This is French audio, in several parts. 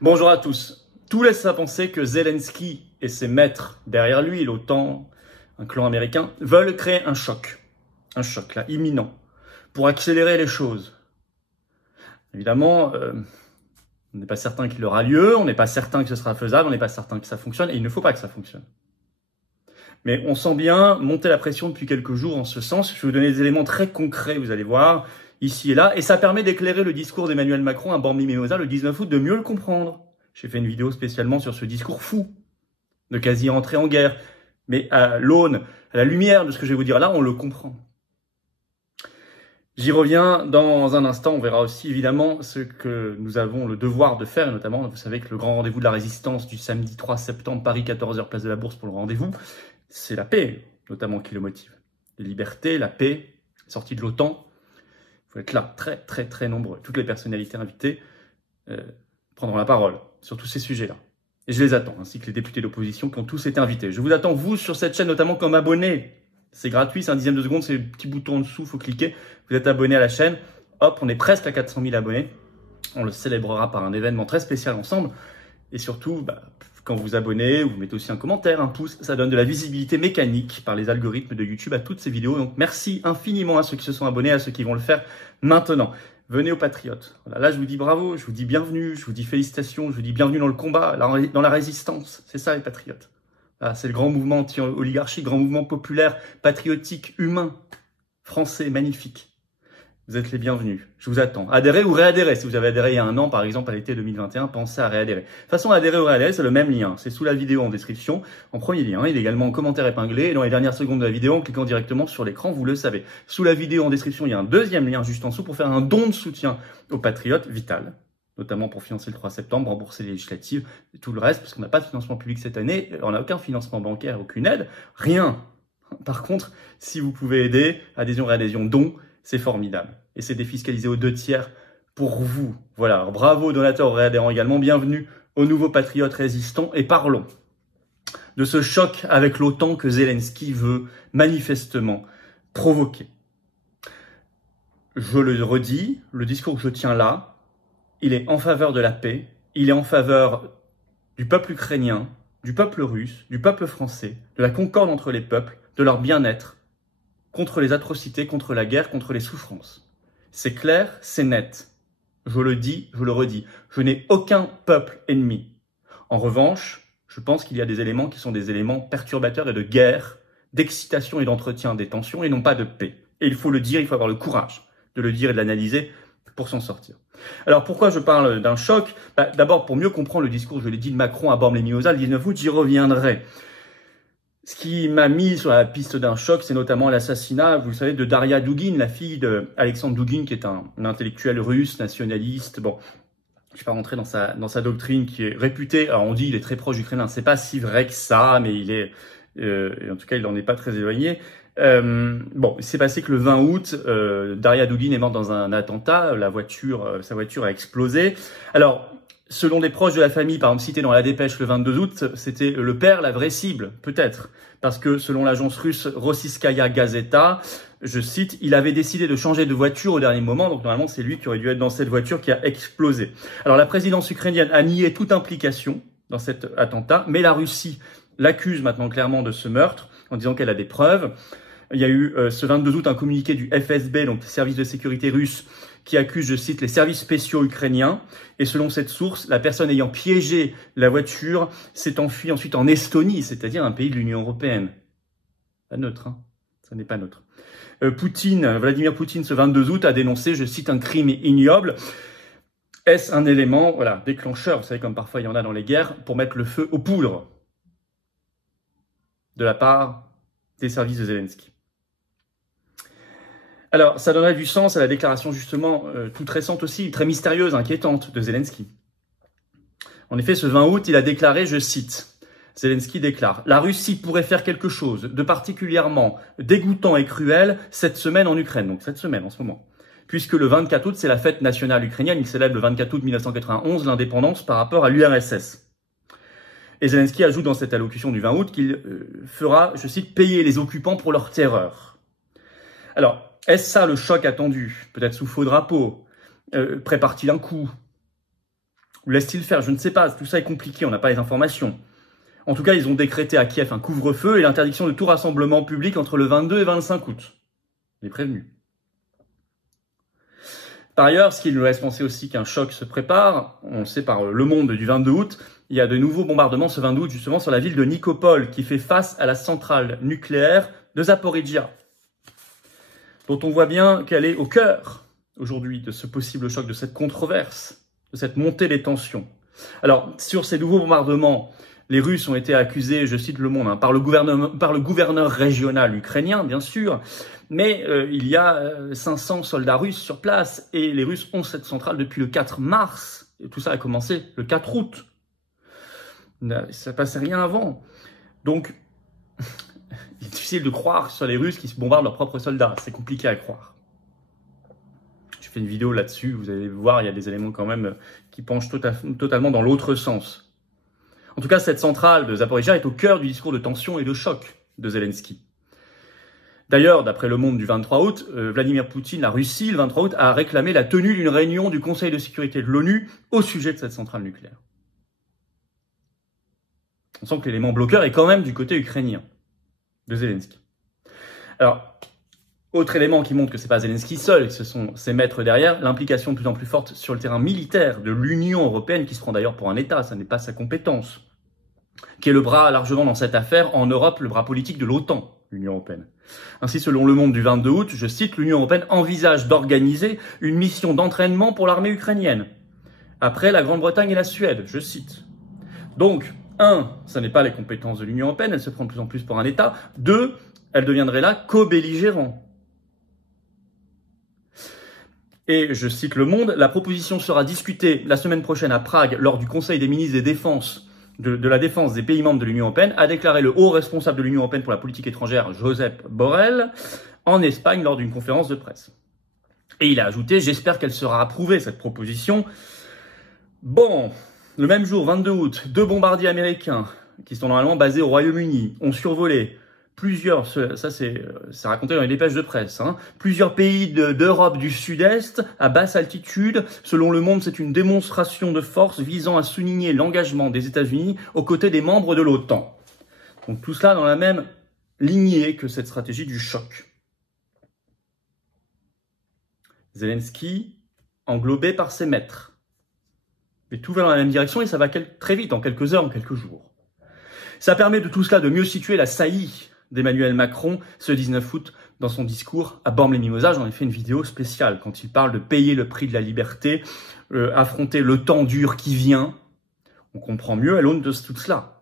Bonjour à tous. Tout laisse à penser que Zelensky et ses maîtres derrière lui, l'OTAN, un clan américain, veulent créer un choc là, imminent, pour accélérer les choses. Évidemment, on n'est pas certain qu'il aura lieu, on n'est pas certain que ce sera faisable, on n'est pas certain que ça fonctionne, et il ne faut pas que ça fonctionne. Mais on sent bien monter la pression depuis quelques jours en ce sens. Je vais vous donner des éléments très concrets, vous allez voir, ici et là, et ça permet d'éclairer le discours d'Emmanuel Macron à Bormes-les-Mimosas le 19 août, de mieux le comprendre. J'ai fait une vidéo spécialement sur ce discours fou, de quasi entrée en guerre. Mais à l'aune, à la lumière de ce que je vais vous dire là, on le comprend. J'y reviens dans un instant, on verra aussi évidemment ce que nous avons le devoir de faire, et notamment, vous savez que le grand rendez-vous de la résistance du samedi 3 septembre, Paris 14h, place de la Bourse pour le rendez-vous, c'est la paix, notamment qui le motive. Les libertés, la paix, sortie de l'OTAN, il faut être là, très nombreux. Toutes les personnalités invitées prendront la parole sur tous ces sujets-là. Et je les attends, ainsi que les députés d'opposition qui ont tous été invités. Je vous attends, vous, sur cette chaîne, notamment comme abonné. C'est gratuit, c'est un dixième de seconde, c'est le petit bouton en dessous, il faut cliquer. Vous êtes abonné à la chaîne. Hop, on est presque à 400 000 abonnés. On le célébrera par un événement très spécial ensemble. Et surtout, quand vous vous abonnez, vous mettez aussi un commentaire, un pouce, ça donne de la visibilité mécanique par les algorithmes de YouTube à toutes ces vidéos. Donc merci infiniment à ceux qui se sont abonnés, à ceux qui vont le faire maintenant. Venez aux Patriotes. Voilà, là, je vous dis bravo, je vous dis bienvenue, je vous dis félicitations, je vous dis bienvenue dans le combat, dans la résistance. C'est ça, les Patriotes. C'est le grand mouvement anti-oligarchie, grand mouvement populaire, patriotique, humain, français, magnifique. Vous êtes les bienvenus. Je vous attends. Adhérez ou réadhérez. Si vous avez adhéré il y a un an, par exemple, à l'été 2021, pensez à réadhérer. De toute façon, adhérer ou réadhérer, c'est le même lien. C'est sous la vidéo en description, en premier lien. Il est également en commentaire épinglé. Et dans les dernières secondes de la vidéo, en cliquant directement sur l'écran, vous le savez. Sous la vidéo en description, il y a un deuxième lien juste en dessous pour faire un don de soutien aux Patriotes, vital. Notamment pour financer le 3 septembre, rembourser les législatives et tout le reste, parce qu'on n'a pas de financement public cette année. On n'a aucun financement bancaire, aucune aide. Rien. Par contre, si vous pouvez aider, adhésion, réadhésion, don, c'est formidable. Et c'est défiscalisé aux 2/3 pour vous. Voilà, alors, bravo donateurs, réadhérents également. Bienvenue aux nouveaux patriotes résistants. Et parlons de ce choc avec l'OTAN que Zelensky veut manifestement provoquer. Je le redis, le discours que je tiens là, il est en faveur de la paix, il est en faveur du peuple ukrainien, du peuple russe, du peuple français, de la concorde entre les peuples, de leur bien-être, contre les atrocités, contre la guerre, contre les souffrances. C'est clair, c'est net. Je le dis, je le redis. Je n'ai aucun peuple ennemi. En revanche, je pense qu'il y a des éléments qui sont des éléments perturbateurs et de guerre, d'excitation et d'entretien des tensions et non pas de paix. Et il faut le dire, il faut avoir le courage de le dire et de l'analyser pour s'en sortir. Alors pourquoi je parle d'un choc? D'abord pour mieux comprendre le discours, je l'ai dit, de Macron à Bormes-les-Mimosas le 19 août, j'y reviendrai. Ce qui m'a mis sur la piste d'un choc, c'est notamment l'assassinat, vous le savez, de Daria Dugin, la fille d'Alexandre Dugin, qui est un intellectuel russe, nationaliste. Bon, je ne vais pas rentrer dans sa doctrine qui est réputée. Alors on dit il est très proche ukrainien, c'est pas si vrai que ça, mais il est, en tout cas il n'en est pas très éloigné. Bon, il s'est passé que le 20 août, Daria Dugin est morte dans un attentat, sa voiture a explosé. Alors, selon des proches de la famille, par exemple cité dans la dépêche le 22 août, c'était le père la vraie cible, peut-être. Parce que selon l'agence russe Rossiyskaya Gazeta, je cite, il avait décidé de changer de voiture au dernier moment, donc normalement c'est lui qui aurait dû être dans cette voiture qui a explosé. Alors la présidence ukrainienne a nié toute implication dans cet attentat, mais la Russie l'accuse maintenant clairement de ce meurtre, en disant qu'elle a des preuves. Il y a eu ce 22 août un communiqué du FSB, donc service de sécurité russe, qui accuse, je cite, les services spéciaux ukrainiens. Et selon cette source, la personne ayant piégé la voiture s'est enfuie ensuite en Estonie, c'est-à-dire un pays de l'Union européenne. Pas neutre, hein. Ça n'est pas neutre. Vladimir Poutine, ce 22 août, a dénoncé, je cite, un crime ignoble. Est-ce un élément, voilà, déclencheur, vous savez, comme parfois il y en a dans les guerres, pour mettre le feu aux poudres de la part des services de Zelensky? Alors, ça donnerait du sens à la déclaration justement toute récente aussi, très mystérieuse, inquiétante de Zelensky. En effet, ce 20 août, il a déclaré, je cite, Zelensky déclare « La Russie pourrait faire quelque chose de particulièrement dégoûtant et cruel cette semaine en Ukraine », donc cette semaine en ce moment, puisque le 24 août, c'est la fête nationale ukrainienne, il célèbre le 24 août 1991 l'indépendance par rapport à l'URSS. Et Zelensky ajoute dans cette allocution du 20 août qu'il fera, je cite, « payer les occupants pour leur terreur ». Alors, est-ce ça le choc attendu? Peut-être sous faux drapeau? Prépare-t-il un coup? Ou laisse-t-il faire? Je ne sais pas, tout ça est compliqué, on n'a pas les informations. En tout cas, ils ont décrété à Kiev un couvre-feu et l'interdiction de tout rassemblement public entre le 22 et 25 août. Les prévenus. Par ailleurs, ce qui nous laisse penser aussi qu'un choc se prépare, on le sait par Le Monde du 22 août, il y a de nouveaux bombardements ce 22 août justement sur la ville de Nikopol qui fait face à la centrale nucléaire de Zaporizhia, dont on voit bien qu'elle est au cœur aujourd'hui de ce possible choc, de cette controverse, de cette montée des tensions. Alors, sur ces nouveaux bombardements, les Russes ont été accusés, je cite Le Monde, par le gouverneur régional ukrainien, bien sûr, mais il y a 500 soldats russes sur place et les Russes ont cette centrale depuis le 4 mars. Et tout ça a commencé le 4 août. Ça ne passait rien avant. Donc, il est difficile de croire sur les Russes qui se bombardent leurs propres soldats. C'est compliqué à croire. Je fais une vidéo là-dessus, vous allez voir, il y a des éléments quand même qui penchent totalement dans l'autre sens. En tout cas, cette centrale de Zaporizhia est au cœur du discours de tension et de choc de Zelensky. D'ailleurs, d'après Le Monde du 23 août, Vladimir Poutine, la Russie, le 23 août, a réclamé la tenue d'une réunion du Conseil de sécurité de l'ONU au sujet de cette centrale nucléaire. On sent que l'élément bloqueur est quand même du côté ukrainien de Zelensky. Alors, autre élément qui montre que ce n'est pas Zelensky seul, que ce sont ses maîtres derrière, l'implication de plus en plus forte sur le terrain militaire de l'Union européenne, qui se prend d'ailleurs pour un État, ça n'est pas sa compétence, qui est le bras largement dans cette affaire, en Europe, le bras politique de l'OTAN, l'Union européenne. Ainsi, selon Le Monde du 22 août, je cite, l'Union européenne envisage d'organiser une mission d'entraînement pour l'armée ukrainienne, après la Grande-Bretagne et la Suède, je cite. Donc, 1, ça n'est pas les compétences de l'Union européenne, elle se prend de plus en plus pour un État. 2, elle deviendrait là co-belligérant. Et je cite Le Monde, la proposition sera discutée la semaine prochaine à Prague lors du Conseil des ministres des Défenses de la défense des pays membres de l'Union européenne, a déclaré le haut responsable de l'Union européenne pour la politique étrangère, Josep Borrell, en Espagne lors d'une conférence de presse. Et il a ajouté, j'espère qu'elle sera approuvée, cette proposition. Bon, le même jour, 22 août, 2 bombardiers américains, qui sont normalement basés au Royaume-Uni, ont survolé plusieurs, ça c'est raconté dans les dépêches de presse, plusieurs pays d'Europe du Sud-Est à basse altitude. Selon Le Monde, c'est une démonstration de force visant à souligner l'engagement des États-Unis aux côtés des membres de l'OTAN. Donc tout cela dans la même lignée que cette stratégie du choc. Zelensky, englobé par ses maîtres. Mais tout va dans la même direction et ça va très vite, en quelques heures, en quelques jours. Ça permet de tout cela de mieux situer la saillie d'Emmanuel Macron ce 19 août dans son discours à Bormes-les-Mimosas. J'en ai fait une vidéo spéciale quand il parle de payer le prix de la liberté, affronter le temps dur qui vient. On comprend mieux à l'aune de tout cela.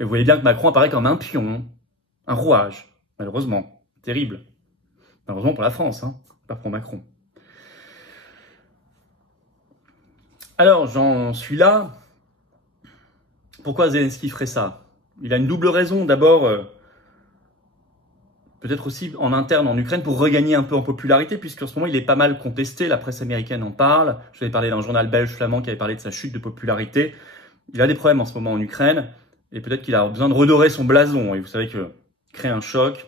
Et vous voyez bien que Macron apparaît comme un pion, un rouage, malheureusement. Terrible. Malheureusement pour la France, pas pour Macron. Alors, j'en suis là. Pourquoi Zelensky ferait ça? Il a une double raison. D'abord, peut-être aussi en interne en Ukraine pour regagner un peu en popularité, puisqu'en ce moment, il est pas mal contesté. La presse américaine en parle. Je vous avais parlé d'un journal belge flamand qui avait parlé de sa chute de popularité. Il a des problèmes en ce moment en Ukraine. Et peut-être qu'il a besoin de redorer son blason. Et vous savez que créer un choc,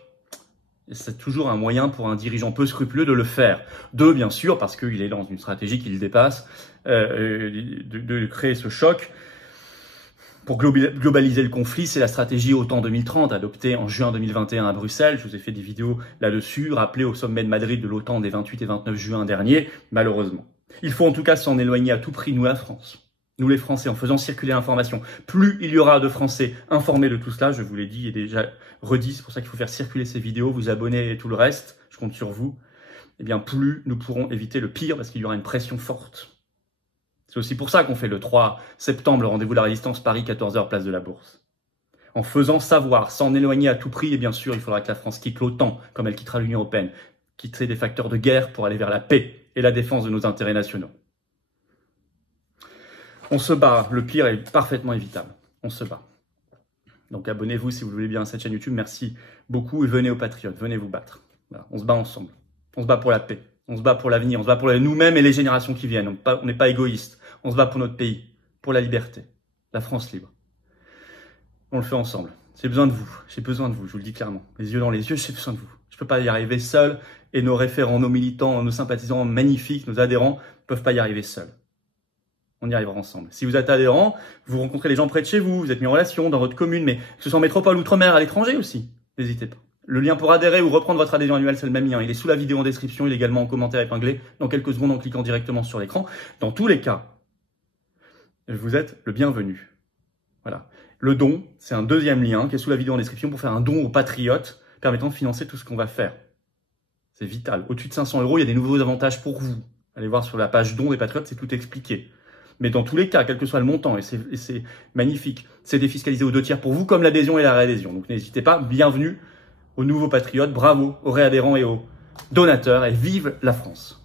c'est toujours un moyen pour un dirigeant peu scrupuleux de le faire. 2, bien sûr, parce qu'il est dans une stratégie qui le dépasse, de créer ce choc. Pour globaliser le conflit, c'est la stratégie OTAN 2030 adoptée en juin 2021 à Bruxelles. Je vous ai fait des vidéos là-dessus, rappelées au sommet de Madrid de l'OTAN des 28 et 29 juin dernier, malheureusement. Il faut en tout cas s'en éloigner à tout prix, nous la France. Nous les Français, en faisant circuler l'information. Plus il y aura de Français informés de tout cela, je vous l'ai dit et déjà redit, c'est pour ça qu'il faut faire circuler ces vidéos, vous abonner et tout le reste, je compte sur vous. Eh bien, plus nous pourrons éviter le pire parce qu'il y aura une pression forte. C'est aussi pour ça qu'on fait le 3 septembre, le rendez-vous de la résistance, Paris, 14h, place de la Bourse. En faisant savoir, s'en éloigner à tout prix, et bien sûr, il faudra que la France quitte l'OTAN, comme elle quittera l'Union européenne, quitter des facteurs de guerre pour aller vers la paix et la défense de nos intérêts nationaux. On se bat, le pire est parfaitement évitable. On se bat. Donc abonnez-vous si vous le voulez bien à cette chaîne YouTube, merci beaucoup et venez aux Patriotes, venez vous battre. Voilà, on se bat ensemble, on se bat pour la paix, on se bat pour l'avenir, on se bat pour nous-mêmes et les générations qui viennent, on n'est pas égoïstes. On se bat pour notre pays, pour la liberté, la France libre. On le fait ensemble. J'ai besoin de vous, je vous le dis clairement. Les yeux dans les yeux, j'ai besoin de vous. Je ne peux pas y arriver seul et nos référents, nos militants, nos sympathisants magnifiques, nos adhérents ne peuvent pas y arriver seuls. on y arrivera ensemble. Si vous êtes adhérent, vous rencontrez les gens près de chez vous, vous êtes mis en relation dans votre commune, mais que ce soit en métropole, outre-mer, à l'étranger aussi, n'hésitez pas. Le lien pour adhérer ou reprendre votre adhésion annuelle, c'est le même lien. Il est sous la vidéo en description, il est également en commentaire épinglé dans quelques secondes en cliquant directement sur l'écran. Dans tous les cas, vous êtes le bienvenu. Voilà. Le don, c'est un deuxième lien qui est sous la vidéo en description pour faire un don aux patriotes permettant de financer tout ce qu'on va faire. C'est vital. Au-dessus de 500 €, il y a des nouveaux avantages pour vous. Allez voir sur la page don des patriotes, c'est tout expliqué. Mais dans tous les cas, quel que soit le montant, et c'est magnifique, c'est défiscalisé aux 2/3 pour vous, comme l'adhésion et la réadhésion. Donc n'hésitez pas, bienvenue aux nouveaux patriotes, bravo aux réadhérents et aux donateurs, et vive la France.